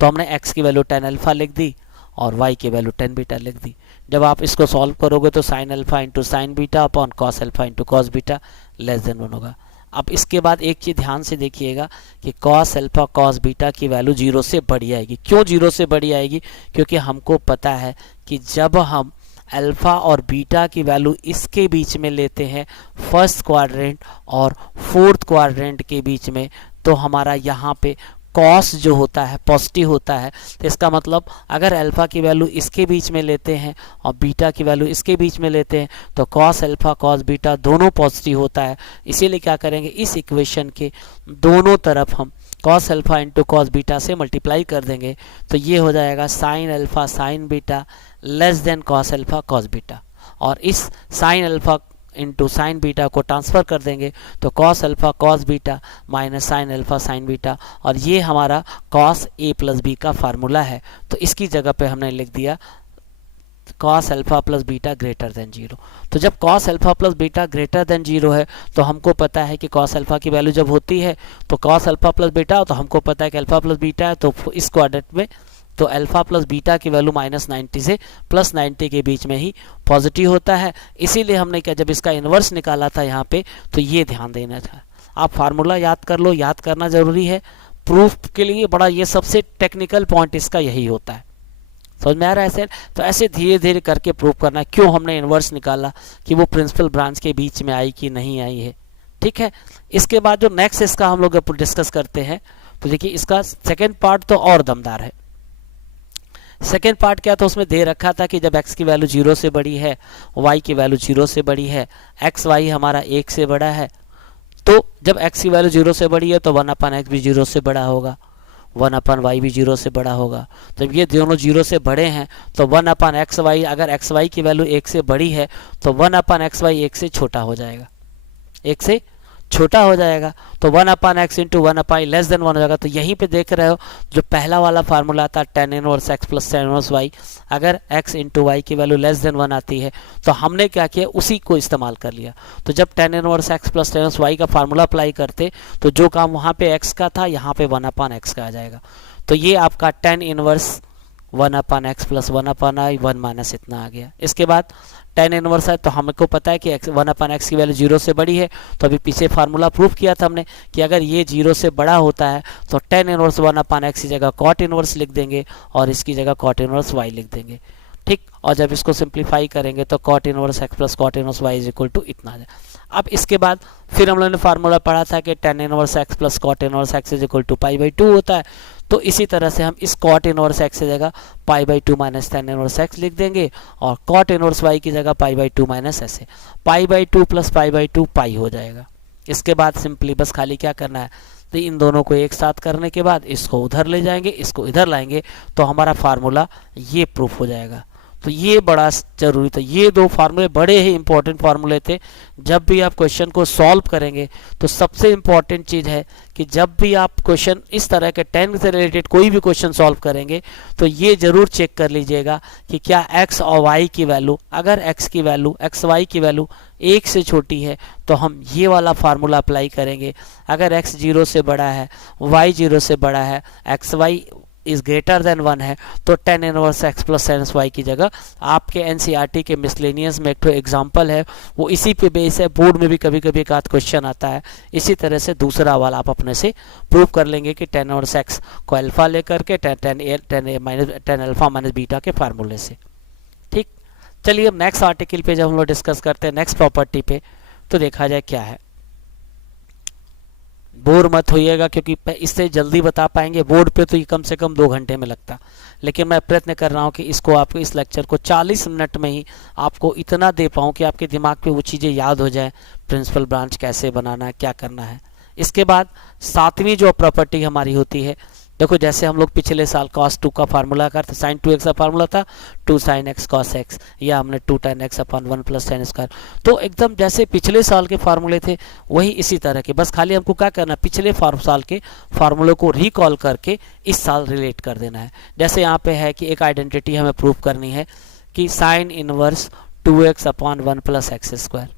तो हमने x की वैल्यू tan अल्फा लिख दी और y की वैल्यू tan बीटा लिख दी। जब आप इसको सॉल्व करोगे तो sine alpha into sine beta upon cos alpha into cos beta less than 1 होगा। अब इसके बाद एक चीज़ ध्यान से देखिएगा कि कॉस अल्फा कॉस बीटा की वैल्यू 0 से बड़ी आएगी। क्यों 0 से बड़ी आएगी? क्योंकि हमको पता है कि जब हम अल्फा और बीटा की वैल्यू इसके बीच में लेते हैं फर्स्ट क्वाड्रेंट और फोर्थ क्वाड्रेंट के बीच में, तो हमारा यहाँ पे कॉस जो होता है पॉजिटिव होता है। तो इसका मतलब अगर अल्फा की वैल्यू इसके बीच में लेते हैं और बीटा की वैल्यू इसके बीच में लेते हैं तो कॉस अल्फा कॉस बीटा दोनों पॉजिटिव होता है। इसीलिए क्या करेंगे, इस इक्वेशन के दोनों तरफ हम cos alpha into cos beta से मल्टीप्लाई कर देंगे, तो ये हो जाएगा sine alpha sign beta less than cos alpha cos beta. और इस sine alpha into sine beta को ट्रांसफर कर देंगे तो cos alpha cos beta minus sine alpha sign beta, और ये हमारा कॉस ए प्लस बी का फार्मूला है। तो इसकी जगह पे हमने लिख दिया cos alpha plus beta greater than 0। तो जब cos alpha plus beta greater than 0 है तो हमको पता है कि कॉस अल्फा की वैल्यू जब होती है तो कॉस अल्फा प्लस बीटा, तो हमको पता है कि अल्फा प्लस बीटा है तो इस क्वाड्रेंट में तो अल्फा प्लस बीटा की वैल्यू -90 से +90 के बीच में ही पॉजिटिव होता है। इसीलिए हमने क्या, जब इसका इन्वर्स निकाला था यहाँ पे, तो ये ध्यान देना था। आप फार्मूला याद कर लो, याद करना जरूरी है प्रूफ के लिए। बड़ा ये सबसे टेक्निकल पॉइंट इसका यही होता है। समझ में आ रहा है ऐसे? तो ऐसे धीरे धीरे करके प्रूव करना है क्यों हमने इन्वर्स निकाला, कि वो प्रिंसिपल ब्रांच के बीच में आई कि नहीं आई है। ठीक है, इसके बाद जो नेक्स्ट इसका हम लोग डिस्कस करते हैं, तो देखिए इसका सेकेंड पार्ट तो और दमदार है। सेकेंड पार्ट क्या था, उसमें दे रखा था कि जब x की वैल्यू 0 से बड़ी है, y की वैल्यू 0 से बड़ी है, x y हमारा 1 से बड़ा है, तो जब x की वैल्यू 0 से बड़ी है तो 1/x भी 0 से बड़ा होगा, 1/y भी 0 से बड़ा होगा। जब ये दोनों 0 से बड़े हैं तो 1/xy, अगर xy की वैल्यू 1 से बड़ी है तो 1/xy 1 से छोटा हो जाएगा, 1 से छोटा हो जाएगा। तो 1/x into 1/y less than 1 हो जाएगा। तो यहीं पे देख रहे हो जो पहला वाला फार्मूला था tan inverse x plus tan inverse y, अगर x इंटू वाई की वैल्यू लेस देन 1 आती है तो हमने क्या किया, उसी को इस्तेमाल कर लिया। तो जब tan inverse x plus tan inverse y का फार्मूला अप्लाई करते तो जो काम वहाँ पे x का था यहाँ पे 1/x का आ जाएगा। तो ये आपका tan inverse 1/x plus 1/i 1 minus इतना आ गया। इसके बाद tan इनवर्स है तो हमको पता है कि 1/x की वैल्यू 0 से बड़ी है। तो अभी पीछे फार्मूला प्रूफ किया था हमने कि अगर ये 0 से बड़ा होता है तो tan इनवर्स 1/x की जगह cot इनवर्स लिख देंगे और इसकी जगह cot इनवर्स y लिख देंगे। ठीक, और जब इसको सिंप्लीफाई करेंगे तो cot inverse x plus cot inverse y is equal to इतना आ जाए। अब इसके बाद फिर हम लोगों ने फार्मूला पढ़ा था कि tan inverse x plus cot inverse x is equal to π/2 होता है। तो इसी तरह से हम इस cot इनवर्स x की जगह π/2 माइनस tan इनवर्स x लिख देंगे और cot इनवर्स y की जगह π/2 माइनस ऐसे π/2 प्लस π/2 पाई हो जाएगा। इसके बाद सिंपली बस खाली क्या करना है, तो इन दोनों को एक साथ करने के बाद इसको उधर ले जाएंगे, इसको इधर लाएंगे तो हमारा फार्मूला ये प्रूफ हो जाएगा। तो ये बड़ा जरूरी था, ये दो फार्मूले बड़े ही इंपॉर्टेंट फार्मूले थे। जब भी आप क्वेश्चन को सॉल्व करेंगे तो सबसे इंपॉर्टेंट चीज़ है कि जब भी आप क्वेश्चन इस तरह के tan से रिलेटेड कोई भी क्वेश्चन सॉल्व करेंगे तो ये जरूर चेक कर लीजिएगा कि क्या x और y की वैल्यू, अगर x की वैल्यू x y की वैल्यू 1 से छोटी है तो हम ये वाला फार्मूला अप्लाई करेंगे। अगर x 0 से बड़ा है, y 0 से बड़ा है, x y is greater then 1 है तो tan inverse x plus tan inverse y की जगह आपके NCERT के मिसलेनियस में एक तो एग्जाम्पल है, वो इसी पे बेस है। बोर्ड में भी कभी कभी एक आध क्वेश्चन आता है। इसी तरह से दूसरा वाला आप अपने से प्रूव कर लेंगे कि tan इनवर्स x को अल्फा लेकर के tan अल्फा माइनस बीटा के फार्मूले से। ठीक, चलिए अब नेक्स्ट आर्टिकल पे जब हम लोग डिस्कस करते हैं नेक्स्ट प्रॉपर्टी पे, तो देखा जाए क्या है। बोर मत होइएगा क्योंकि इससे जल्दी बता पाएंगे, बोर्ड पे तो ये कम से कम 2 घंटे में लगता, लेकिन मैं प्रयत्न कर रहा हूँ कि इसको आपको इस लेक्चर को 40 मिनट में ही आपको इतना दे पाऊँ कि आपके दिमाग पे वो चीज़ें याद हो जाए, प्रिंसिपल ब्रांच कैसे बनाना है, क्या करना है। इसके बाद 7वीं जो प्रॉपर्टी हमारी होती है, देखो जैसे हम लोग पिछले साल cos 2 का फार्मूला करते, sin 2x का फार्मूला था 2 sin x cos x, या हमने 2 tan x अपन 1 प्लस tan स्क्वायर। तो एकदम जैसे पिछले साल के फार्मूले थे वही इसी तरह के, बस खाली हमको क्या करना है, पिछले साल के फार्मूले को रिकॉल करके इस साल रिलेट कर देना है। जैसे यहाँ पे है कि एक आइडेंटिटी हमें प्रूव करनी है कि साइन इनवर्स 2x अपन 1 प्लस एक्स स्क्वायर,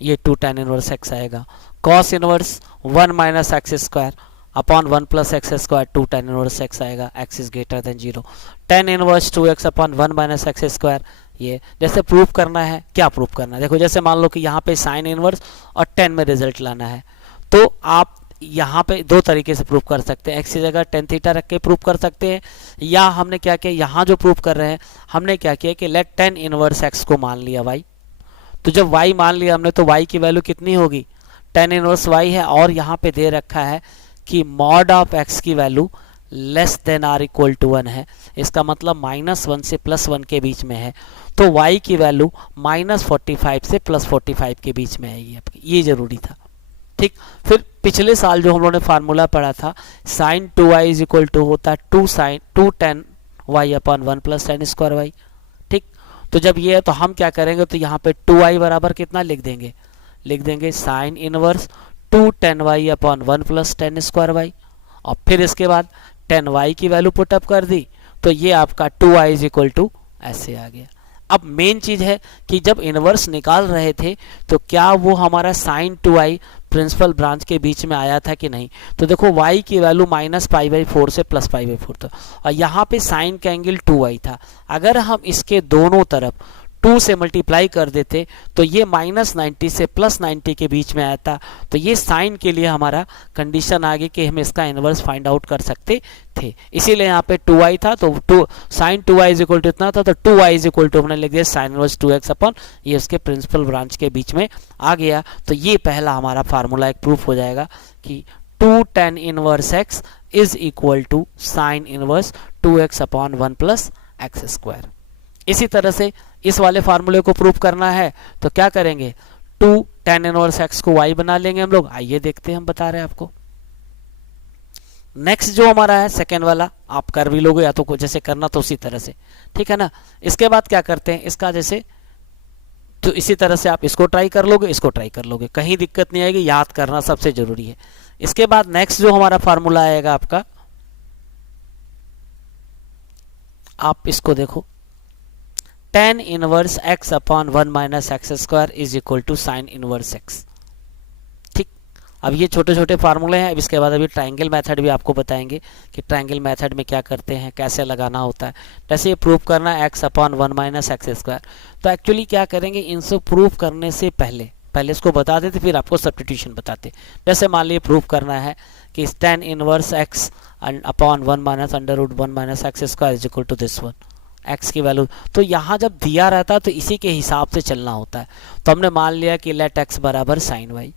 ये 2 tan इनवर्स x आएगा। cos inverse 1 minus x square upon 1 plus x square 2 tan inverse x आएगा, x is greater than 0। tan inverse 2x upon 1 minus x square, ये जैसे प्रूफ करना है, क्या प्रूफ करना है, देखो जैसे मान लो कि यहाँ पे साइन इनवर्स और 10 में रिजल्ट लाना है, तो आप यहाँ पे दो तरीके से प्रूफ कर सकते हैं। एक्स की जगह टेन थीटा रख के प्रूफ कर सकते हैं, या हमने क्या किया, यहाँ जो प्रूफ कर रहे हैं हमने क्या किया कि लेट 10 इनवर्स एक्स को मान लिया वाई। तो जब वाई मान लिया हमने तो वाई की वैल्यू कितनी होगी, 10 इनवर्स वाई है, और यहाँ पे दे रखा है कि मॉड ऑफ एक्स की value less than or equal to 1 है। इसका मतलब -1 से +1 के बीच में है, तो y की वैल्यू -45 से +45 के बीच में आएगी आपकी, ये जरूरी था। ठीक, फिर पिछले साल जो हम लोगों ने फार्मूला पढ़ा था sin 2y is equal to होता है 2 tan y upon 1 + tan square y। ठीक, तो जब ये है तो हम क्या करेंगे, तो यहाँ पे 2y बराबर कितना लिख देंगे, लिख देंगे sine inverse 2 tan y upon 1 + tan square y, और फिर इसके बाद tan y की वैल्यू पुटअप कर दी, तो ये आपका 2y इज इक्वल टू ऐसे आ गया। अब मेन चीज है कि जब इनवर्स निकाल रहे थे तो क्या वो हमारा साइन 2y प्रिंसिपल ब्रांच के बीच में आया था कि नहीं, तो देखो y की वैल्यू -π/4 से +π/4 था, और यहाँ पे साइन का एंगल 2y था। अगर हम इसके दोनों तरफ 2 से मल्टीप्लाई कर देते तो ये -90 से +90 के बीच में आया था, तो ये साइन के लिए हमारा कंडीशन आ गई कि हम इसका इनवर्स फाइंड आउट कर सकते थे। इसीलिए यहाँ पे 2y था, तो sign 2y is equal to इतना था, तो 2y इज इक्वल टू हमने लिख दिया साइन इनवर्स 2x अपॉन ये उसके प्रिंसिपल ब्रांच के बीच में आ गया। तो ये पहला हमारा फार्मूला एक प्रूफ हो जाएगा कि 2 tan inverse x is equal to sine inverse 2x upon 1 + x square. इसी तरह से इस वाले फार्मूले को प्रूफ करना है तो क्या करेंगे, 2 tan इनवर्स x को y बना लेंगे हम लोग। आइए देखते हैं, हम बता रहे हैं आपको। नेक्स्ट जो हमारा है सेकेंड वाला, आप कर भी लोगे या तो जैसे करना तो उसी तरह से, ठीक है ना। इसके बाद क्या करते हैं, इसका जैसे तो इसी तरह से आप इसको ट्राई कर लोगे, इसको ट्राई कर लोगे, कहीं दिक्कत नहीं आएगी, याद करना सबसे जरूरी है। इसके बाद नेक्स्ट जो हमारा फार्मूला आएगा आपका, आप इसको देखो, tan inverse x upon 1 - x square is equal to sine inverse x। ठीक, अब ये छोटे छोटे फार्मूले हैं। अब इसके बाद अभी ट्रायंगल मेथड भी आपको बताएंगे कि ट्रायंगल मेथड में क्या करते हैं, कैसे लगाना होता है। जैसे ये प्रूफ करना है x अपॉन 1 - x स्क्वायर, तो एक्चुअली क्या करेंगे, इनसे प्रूफ करने से पहले इसको बता देते, फिर आपको सब्स्टिट्यूशन बताते। जैसे मान लीजिए प्रूफ करना है कि tan inverse x upon 1 - √1 - x square is equal to this one, x की वैल्यू। तो यहाँ जब दिया रहता है तो इसी के हिसाब से चलना होता है। तो हमने मान लिया कि लेट x बराबर साइन y,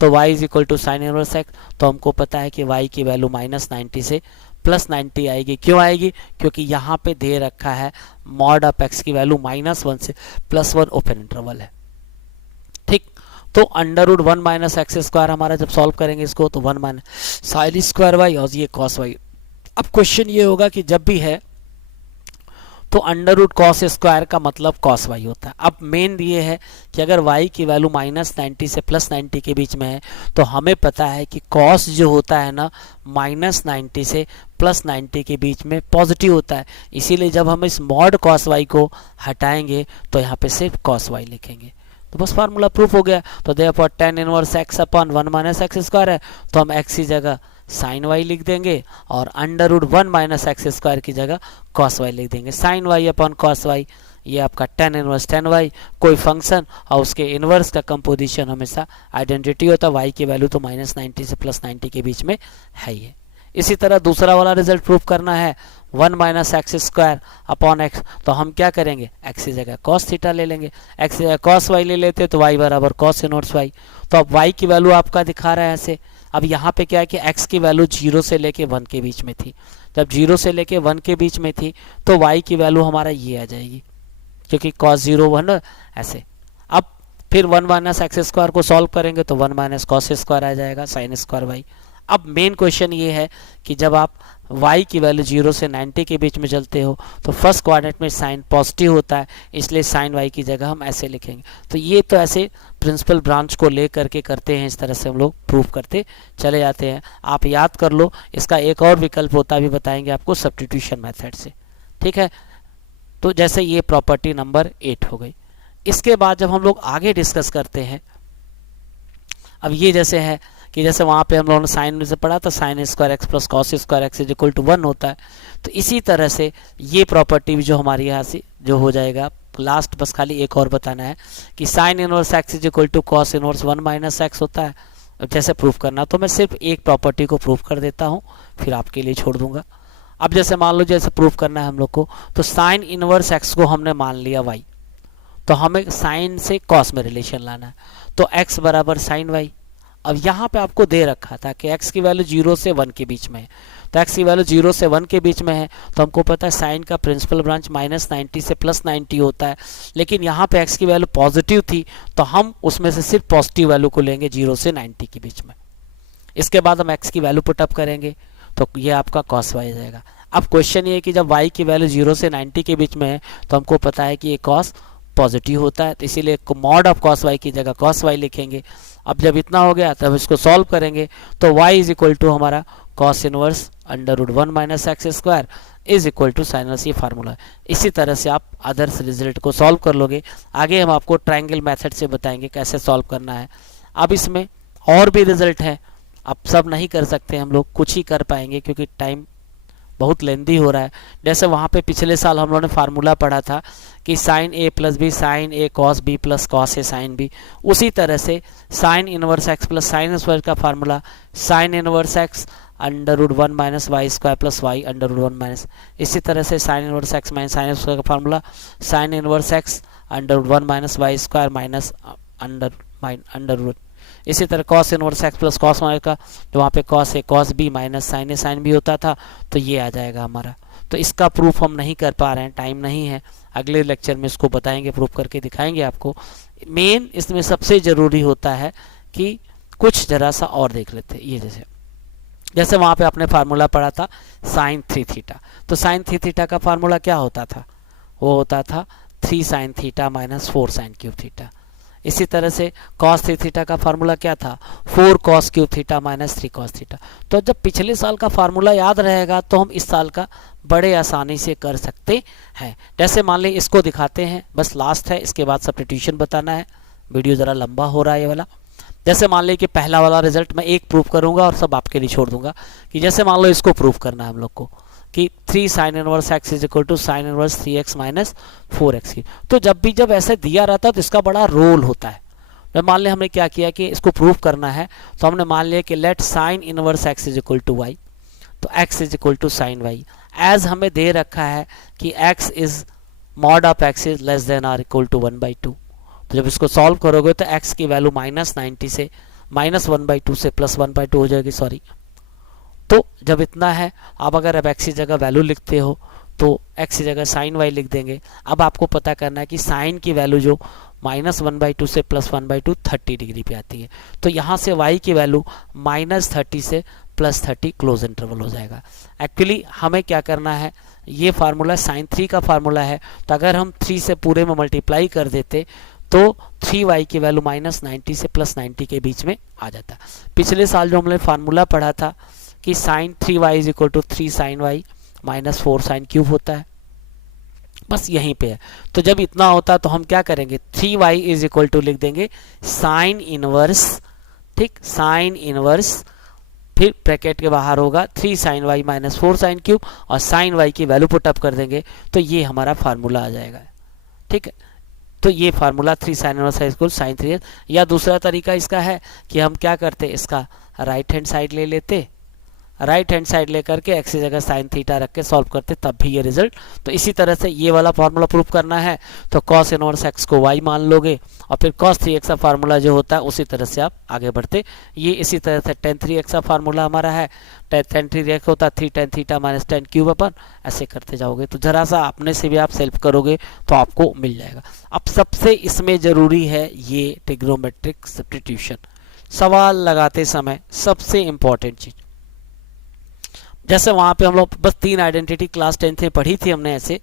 तो y is equal to sine inverse x, तो हमको पता है कि y की वैल्यू -90 से +90 आएगी। क्यों आएगी, क्योंकि यहाँ पे दे रखा है मॉड ऑफ x की वैल्यू -1 से +1 ओपन इंटरवल है। ठीक, तो √1 - x स्क्वायर हमारा जब सॉल्व करेंगे इसको, तो 1 - साइन स्क्वायर y और ये cos y। अब क्वेश्चन ये होगा कि जब भी है तो √cos स्क्वायर का मतलब cos y होता है। अब मेन ये है कि अगर y की वैल्यू -90 से +90 के बीच में है, तो हमें पता है कि cos जो होता है ना -90 से +90 के बीच में पॉजिटिव होता है। इसीलिए जब हम इस मॉड cos y को हटाएंगे तो यहाँ पे सिर्फ cos y लिखेंगे, तो बस फार्मूला प्रूफ हो गया। तो therefore tan inverse x upon 1 - x square है, तो हम x की जगह साइन y लिख देंगे और √1 - x स्क्वायर की जगह cos y लिख देंगे। Sine y upon cos y, ये आपका tan इनवर्स tan y, कोई फंक्शन और उसके इनवर्स का कंपोजिशन हमेशा आइडेंटिटी होता है। y की वैल्यू तो -90 से +90 के बीच में है ही है। इसी तरह दूसरा वाला रिजल्ट प्रूफ करना है 1 - x स्क्वायर अपॉन x, तो हम क्या करेंगे, x की जगह cos थीटा ले लेंगे, x की जगह cos y ले लेते तो y बराबर cos इनवर्स y। तो अब y की वैल्यू आपका दिखा रहा है ऐसे। अब यहाँ पे क्या है कि x की वैल्यू 0 से लेके 1 के बीच में थी, जब 0 से लेके 1 के बीच में थी तो y की वैल्यू हमारा ये आ जाएगी, क्योंकि cos 0 1 ऐसे। अब फिर 1 - x स्क्वायर को सॉल्व करेंगे तो 1 - cos स्क्वायर आ जाएगा साइन स्क्वायर y। अब मेन क्वेश्चन ये है कि जब आप y की वैल्यू 0 से 90 के बीच में चलते हो तो फर्स्ट क्वाड्रेंट में साइन पॉजिटिव होता है, इसलिए साइन y की जगह हम ऐसे लिखेंगे। तो ये तो ऐसे प्रिंसिपल ब्रांच को ले करके करते हैं, इस तरह से हम लोग प्रूफ करते चले जाते हैं। आप याद कर लो, इसका एक और विकल्प होता है, भी बताएंगे आपको, सब्स्टिट्यूशन मेथड से। ठीक है, तो जैसे ये प्रॉपर्टी नंबर 8 हो गई। इसके बाद जब हम लोग आगे डिस्कस करते हैं, अब ये जैसे है कि जैसे वहाँ पे हम लोगों ने साइन में से पढ़ा था sine square x plus cos square x is equal to 1 होता है, तो इसी तरह से ये प्रॉपर्टी भी जो हमारी यहाँ से जो हो जाएगा लास्ट बस खाली एक और बताना है कि sine inverse x is equal to cos inverse 1 minus x होता है। अब जैसे प्रूफ करना तो मैं सिर्फ एक प्रॉपर्टी को प्रूफ कर देता हूँ, फिर आपके लिए छोड़ दूंगा। अब जैसे मान लो जैसे प्रूफ करना है हम लोग को, तो साइन इनवर्स एक्स को हमने मान लिया वाई, तो हमें साइन से कॉस में रिलेशन लाना है, तो एक्स बराबर साइन वाई। अब यहाँ पे आपको दे रखा था कि x की वैल्यू 0 से 1 के बीच में है, तो x की वैल्यू 0 से 1 के बीच में है, तो हमको पता है साइन का प्रिंसिपल ब्रांच -90 से +90 होता है, लेकिन यहाँ पे x की वैल्यू पॉजिटिव थी, तो हम उसमें से सिर्फ पॉजिटिव वैल्यू को लेंगे 0 से 90 के बीच में। इसके बाद हम x की वैल्यू पुटअप करेंगे, तो ये आपका cos y जाएगा। अब क्वेश्चन ये है कि जब y की वैल्यू 0 से 90 के बीच में है, तो हमको पता है कि ये cos पॉजिटिव होता है, तो इसीलिए मॉड ऑफ cos y की जगह cos y लिखेंगे। अब जब इतना हो गया तब इसको सॉल्व करेंगे, तो y इज इक्वल टू हमारा cos inverse √1 minus x square is equal to sine inverse, ये फार्मूला है। इसी तरह से आप अदर्स रिजल्ट को सॉल्व कर लोगे। आगे हम आपको ट्रायंगल मेथड से बताएंगे कैसे सॉल्व करना है। अब इसमें और भी रिजल्ट है, अब सब नहीं कर सकते हम लोग, कुछ ही कर पाएंगे क्योंकि टाइम बहुत लेंदी हो रहा है। जैसे वहाँ पे पिछले साल हम लोगों ने फार्मूला पढ़ा था कि sine A plus B sine A cos B plus cos A sine B, उसी तरह से sine inverse x plus sine inverse का formula sine inverse x √1 minus y square plus y √1 minus, इसी तरह से sine inverse x minus sine inverse का formula sine inverse x √1 minus y square minus √1, इसी तरह cos inverse x plus cos y का, तो वहाँ पे cos ए cos बी माइनस साइन ए साइन बी होता था, तो ये आ जाएगा हमारा। तो इसका प्रूफ हम नहीं कर पा रहे हैं, टाइम नहीं है, अगले लेक्चर में इसको बताएंगे, प्रूफ करके दिखाएंगे आपको। मेन इसमें सबसे ज़रूरी होता है कि कुछ जरा सा और देख लेते हैं। ये जैसे वहाँ पे आपने फार्मूला पढ़ा था साइन 3 थीटा, तो साइन 3 थीटा का फार्मूला क्या होता था, वो होता था 3 sine theta minus 4 sine cube theta. इसी तरह से cos 3 थीटा का फार्मूला क्या था, 4 cos cube theta minus 3 cos theta. तो जब पिछले साल का फार्मूला याद रहेगा तो हम इस साल का बड़े आसानी से कर सकते हैं। जैसे मान लीजिए इसको दिखाते हैं, बस लास्ट है, इसके बाद सब्स्टिट्यूशन बताना है, वीडियो ज़रा लंबा हो रहा है ये वाला। जैसे मान लीजिए कि पहला वाला रिजल्ट मैं एक प्रूफ करूंगा और सब आपके लिए छोड़ दूंगा, कि जैसे मान लो इसको प्रूफ करना है हम लोग को कि 3 sine inverse x is equal to sine inverse 3x minus 4x की। तो जब ऐसे दिया रहता है तो इसका बड़ा रोल होता है। तो मान लिया हमने क्या किया कि इसको प्रूफ करना है, तो हमने मान लिया कि let sine inverse x is equal to y, तो x is equal to sine y. As हमें दे रखा है कि x is mod of x is less than or equal to 1/2, तो जब इसको सॉल्व करोगे तो x की वैल्यू -90 से -1/2 से +1/2 हो जाएगी, सॉरी। तो जब इतना है, आप अगर अब x की जगह वैल्यू लिखते हो तो x की जगह साइन y लिख देंगे। अब आपको पता करना है कि साइन की वैल्यू जो -1/2 से +1/2 30 डिग्री पे आती है, तो यहाँ से y की वैल्यू -30 से +30 क्लोज इंटरवल हो जाएगा। एक्चुअली हमें क्या करना है, ये फार्मूला साइन 3 का फार्मूला है, तो अगर हम 3 से पूरे में मल्टीप्लाई कर देते तो 3y की वैल्यू -90 से +90 के बीच में आ जाता। पिछले साल जो हमने फार्मूला पढ़ा था कि साइन 3y is equal to 3 sine y minus 4 sine cube होता है, बस यहीं पे है। तो जब इतना होता तो हम क्या करेंगे, 3y इज इक्वल टू लिख देंगे साइन इनवर्स, ठीक, साइन इनवर्स, फिर ब्रैकेट के बाहर होगा 3 sine y minus 4 sine cube, और साइन y की वैल्यू पुटअप कर देंगे, तो ये हमारा फार्मूला आ जाएगा, ठीक है। तो ये formula 3 sine inverse equal sine 3। या दूसरा तरीका इसका है कि हम क्या करते, इसका राइट हैंड साइड ले लेते, राइट हैंड साइड लेकर के x की जगह साइन थीटा रख के सॉल्व करते, तब भी ये रिजल्ट। तो इसी तरह से ये वाला फार्मूला प्रूफ करना है तो cos इनवर्स x को y मान लोगे, और फिर cos 3x का फार्मूला जो होता है उसी तरह से आप आगे बढ़ते। ये इसी तरह से tan 3x का फार्मूला हमारा है, tan 3x होता है 3 tan theta minus tan cube अपन, ऐसे करते जाओगे। तो जरा सा अपने से भी आप सेल्फ करोगे तो आपको मिल जाएगा। अब सबसे इसमें ज़रूरी है ये ट्रिग्नोमेट्रिक सब्स्टिट्यूशन, सवाल लगाते समय सबसे इम्पॉर्टेंट चीज़। जैसे वहाँ पे हम लोग बस 3 आइडेंटिटी क्लास 10th में पढ़ी थी हमने, ऐसे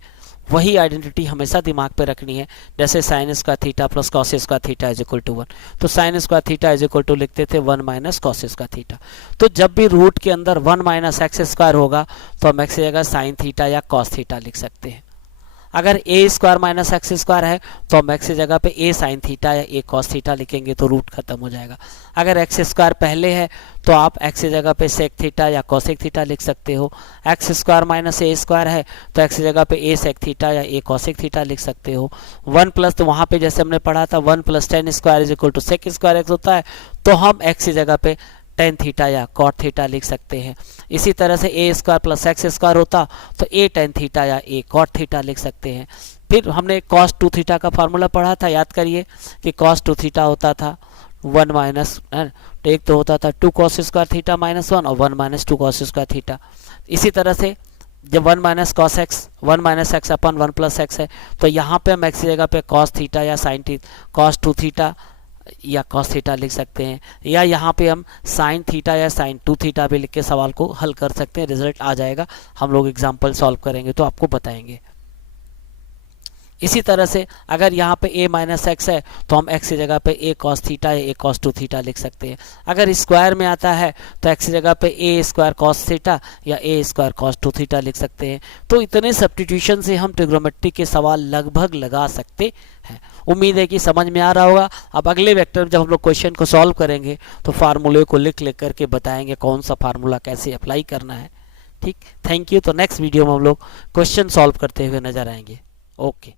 वही आइडेंटिटी हमेशा दिमाग पे रखनी है। जैसे sine square theta plus cos square theta is equal to 1, तो sine square theta is equal to लिखते थे 1 माइनस कॉस स्क्वायर थीटा। तो जब भी रूट के अंदर 1 माइनस एक्स स्क्वायर होगा तो हम एक्स की जगह साइन थीटा या कॉस थीटा लिख सकते हैं। अगर ए स्क्वायर माइनस एक्स स्क्वायर है तो हम एक्स की जगह पे ए साइन थीटा या ए कॉस थीटा लिखेंगे तो रूट खत्म हो जाएगा। अगर एक्स स्क्वायर पहले है तो आप एक्स की जगह पे सेक थीटा या कॉसेक थीटा लिख सकते हो। एक्स स्क्वायर माइनस ए स्क्वायर है तो एक्स की जगह पे ए सेक थीटा या ए कॉसेक थीटा लिख सकते हो। 1 प्लस, तो वहाँ पे जैसे हमने पढ़ा था 1 + tan square is equal to sec square x होता है, तो हम एक्स की जगह पे tan थीटा या कॉट थीटा लिख सकते हैं। इसी तरह से a square plus x square होता तो ए tan थीटा या ए कॉट थीटा लिख सकते हैं। फिर हमने cos 2 थीटा का फार्मूला पढ़ा था, याद करिए कि cos 2 थीटा होता था 1 माइनस, तो एक तो होता था 2 cos स्क्वायर थीटा माइनस 1 और 1 माइनस 2 cos स्क्वायर थीटा। इसी तरह से जब 1 minus cos x 1 minus x अपन 1 प्लस एक्स है तो यहाँ पे हम एक्स की जगह पे cos थीटा या साइन cos 2 थीटा या cos थीटा लिख सकते हैं, या यहाँ पे हम साइन थीटा या साइन 2 थीटा भी लिख के सवाल को हल कर सकते हैं। रिजल्ट आ जाएगा, हम लोग एग्जाम्पल सॉल्व करेंगे तो आपको बताएंगे। इसी तरह से अगर यहाँ पे a माइनस एक्स है तो हम x की जगह पे a cos थीटा या a cos 2 थीटा लिख सकते हैं। अगर स्क्वायर में आता है तो x की जगह पे a स्क्वायर cos थीटा या a स्क्वायर cos 2 थीटा लिख सकते हैं। तो इतने सब्स्टिट्यूशन से हम ट्रिग्नोमेट्री के सवाल लगभग लगा सकते हैं। उम्मीद है कि समझ में आ रहा होगा। अब अगले वेक्टर में जब हम लोग क्वेश्चन को सॉल्व करेंगे तो फार्मूले को लिख करके बताएंगे कौन सा फार्मूला कैसे अप्लाई करना है। ठीक, थैंक यू। तो नेक्स्ट वीडियो में हम लोग क्वेश्चन सॉल्व करते हुए नजर आएंगे। ओके।